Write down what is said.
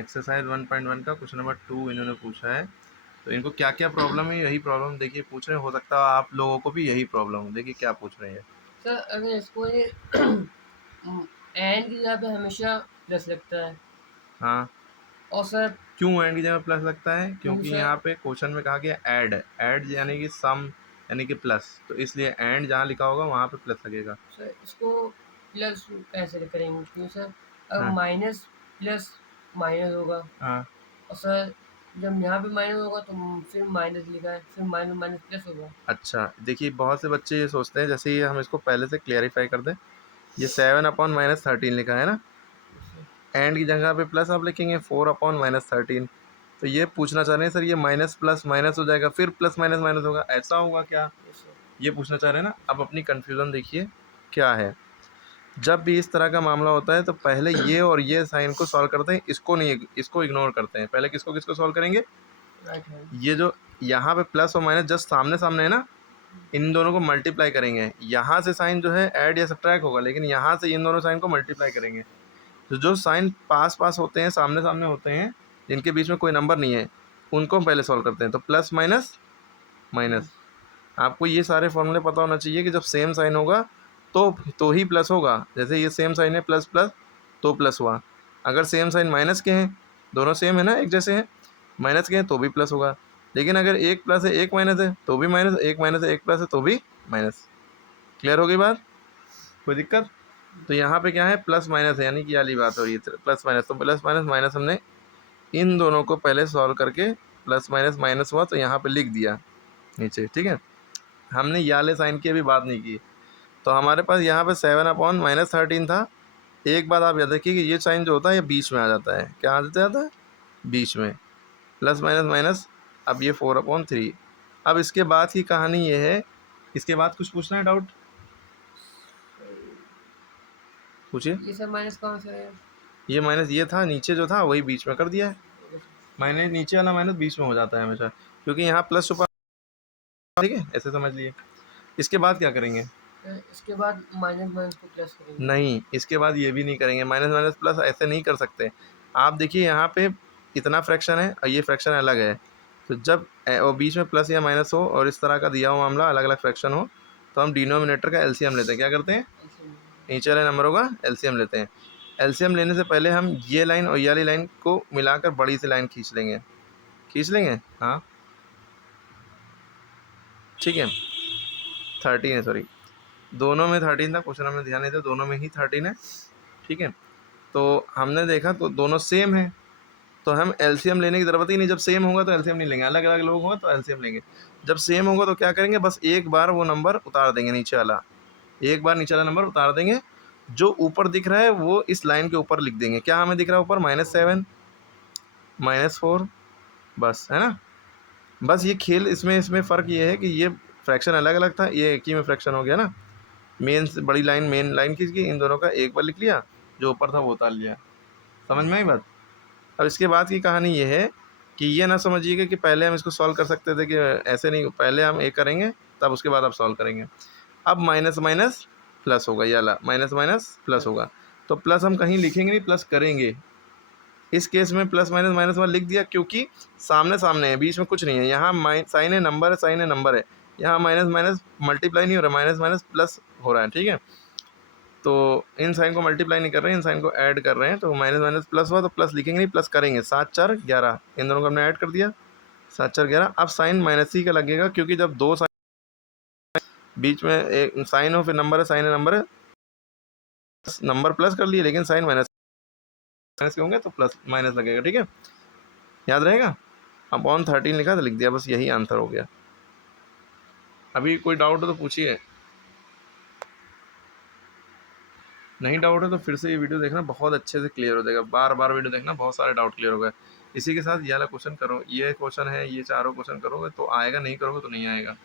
Exercise 1.1 का question number 2 इन्होंने पूछा है। तो इनको क्या क्या प्रॉब्लम है, यही प्रॉब्लम देखिए पूछ रहे हैं। हो सकता है आप लोगों को भी यही प्रॉब्लम हो। देखिए क्या पूछ रहे हैं। सर अगर इसको ये एंड की जगह पे हमेशा प्लस लगता है हाँ, और सर क्यों एंड की जगह प्लस लगता है? क्योंकि क्योंकि सर यहाँ पे क्वेश्चन में कहा गया ऐड। ऐड यानी कि सम यानी कि प्लस, तो इसलिए एंड जहाँ लिखा होगा वहाँ पे प्लस लगेगा। सर इसको प्लस कैसे करेंगे क्यों सर अब हाँ माइनस प्लस माइनस होगा हाँ। और सर जब यहाँ पे माइनस होगा तो फिर माइनस लिखा है फिर माइनस माइनस प्लस होगा। अच्छा देखिए, बहुत से बच्चे ये सोचते हैं, जैसे ये हम इसको पहले से क्लियरिफाई कर दें। ये 7/-13 लिखा है ना, एंड की जगह पे प्लस आप लिखेंगे 4/-13। तो ये पूछना चाह रहे हैं सर, ये माइनस प्लस माइनस हो जाएगा, फिर प्लस माइनस माइनस होगा, ऐसा होगा क्या? Yes sir. ये पूछना चाह रहे हैं ना। अब अपनी कन्फ्यूज़न देखिए क्या है। जब भी इस तरह का मामला होता है तो पहले ये और ये साइन को सॉल्व करते हैं, इसको नहीं, इसको इग्नोर करते हैं। पहले किसको किसको सॉल्व करेंगे? Right hand. ये जो यहाँ पे प्लस और माइनस जस्ट सामने सामने है ना, इन दोनों को मल्टीप्लाई करेंगे। यहाँ से साइन जो है ऐड या सब्ट्रैक्ट होगा, लेकिन यहाँ से इन दोनों साइन को मल्टीप्लाई करेंगे। तो जो साइन पास पास होते हैं, सामने सामने होते हैं, जिनके बीच में कोई नंबर नहीं है, उनको हम पहले सॉल्व करते हैं। तो प्लस माइनस माइनस। आपको ये सारे फॉर्मूले पता होना चाहिए कि जब सेम साइन होगा तो ही प्लस होगा। जैसे ये सेम साइन है प्लस प्लस, तो प्लस हुआ। अगर सेम साइन माइनस के हैं, दोनों सेम है ना, एक जैसे हैं, माइनस के हैं तो भी प्लस होगा। लेकिन अगर एक प्लस है एक माइनस है तो भी माइनस, एक माइनस है एक प्लस है तो भी माइनस। क्लियर हो गई बात? कोई दिक्कत? तो यहाँ पे क्या है, प्लस माइनस है, यानी कि वाली बात हो रही है प्लस माइनस। तो प्लस माइनस माइनस हमने इन दोनों को पहले सॉल्व करके प्लस माइनस माइनस हुआ तो यहाँ पे लिख दिया नीचे, ठीक है। हमने ये वाले साइन की अभी बात नहीं की। तो हमारे पास यहाँ पे 7/-13 था। एक बात आप याद रखिए कि ये साइन जो होता है ये बीच में आ जाता है। क्या आ जाता है? बीच में। Plus minus minus. अब ये 4/3। अब इसके बाद की कहानी ये है। इसके बाद कुछ पूछना है डाउट? पूछिए। ये सर माइनस कहाँ से आया? ये माइनस ये था, नीचे जो था वही बीच में कर दिया है। माइनस नीचे वाला माइनस बीच में हो जाता है हमेशा, क्योंकि यहाँ प्लस छुपा, ठीक है, ऐसे समझ लिए। इसके बाद क्या करेंगे? इसके बाद माइनस माइनस को प्लस करेंगे। नहीं, इसके बाद ये भी नहीं करेंगे। माइनस माइनस प्लस ऐसे नहीं कर सकते। आप देखिए यहाँ पे इतना फ्रैक्शन है और ये फ्रैक्शन अलग है। तो जब और बीच में प्लस या माइनस हो और इस तरह का दिया हुआ मामला, अलग अलग फ्रैक्शन हो, तो हम डिनोमिनेटर का एलसीएम लेते हैं। क्या करते हैं? नीचे वाले नंबरों का एलसीएम लेते हैं। एलसीएम लेने से पहले हम ये लाइन और ये वाली लाइन को मिलाकर बड़ी सी लाइन खींच लेंगे। खींच लेंगे, हाँ ठीक है। 13 है, सॉरी, दोनों में 13 था। क्वेश्चन हमने ध्यान नहीं दिया, दोनों में ही 13 है, ठीक है। तो हमने देखा तो दोनों सेम है, तो हम एलसीएम लेने की ज़रूरत ही नहीं। जब सेम होगा तो एलसीएम नहीं लेंगे, अलग अलग लोग होगा तो एलसीएम लेंगे। जब सेम होगा तो क्या करेंगे, बस एक बार वो नंबर उतार देंगे नीचे वाला, एक बार नीचे वाला नंबर उतार देंगे। जो ऊपर दिख रहा है वो इस लाइन के ऊपर लिख देंगे। क्या हमें दिख रहा है ऊपर? -7 -4, बस, है ना। बस ये खेल, इसमें इसमें फ़र्क ये है कि ये फ्रैक्शन अलग अलग था, ये एक ही में फ्रैक्शन हो गया ना। मेन से बड़ी लाइन, मेन लाइन खींच के इन दोनों का एक बार लिख लिया, जो ऊपर था वो उतार लिया। समझ में आई बात? अब इसके बाद की कहानी ये है कि ये ना समझिएगा कि पहले हम इसको सॉल्व कर सकते थे, कि ऐसे नहीं, पहले हम एक करेंगे तब उसके बाद आप सॉल्व करेंगे। अब माइनस माइनस प्लस होगा, ये वाला माइनस माइनस प्लस होगा। तो प्लस हम कहीं लिखेंगे नहीं, प्लस करेंगे। इस केस में प्लस माइनस माइनस वन लिख दिया, क्योंकि सामने सामने है, बीच में कुछ नहीं है। यहाँ साइन है, नंबर है, साइन है, नंबर है। यहाँ माइनस माइनस मल्टीप्लाई नहीं हो रहा, माइनस माइनस प्लस हो रहा है, ठीक है। तो इन साइन को मल्टीप्लाई नहीं कर रहे हैं, इन साइन को ऐड कर रहे हैं। तो माइनस माइनस प्लस हुआ तो प्लस लिखेंगे नहीं, प्लस करेंगे। 7 4 11, इन दोनों को हमने ऐड कर दिया, 7 4 11। अब साइन माइनस ही का लगेगा, क्योंकि जब दो साइन बीच में, एक साइन हो फिर नंबर है, साइन है नंबर है, नंबर प्लस कर लिए, लेकिन साइन माइनस माइनस के होंगे तो प्लस माइनस लगेगा, ठीक है, याद रहेगा। अपॉन 13 लिखा तो लिख दिया, बस यही आंसर हो गया। अभी कोई डाउट हो तो पूछिए, नहीं डाउट है तो फिर से ये वीडियो देखना, बहुत अच्छे से क्लियर हो जाएगा। बार बार वीडियो देखना, बहुत सारे डाउट क्लियर हो गए। इसी के साथ ये वाला क्वेश्चन करो, ये क्वेश्चन है, ये चारों क्वेश्चन करोगे तो आएगा, नहीं करोगे तो नहीं आएगा।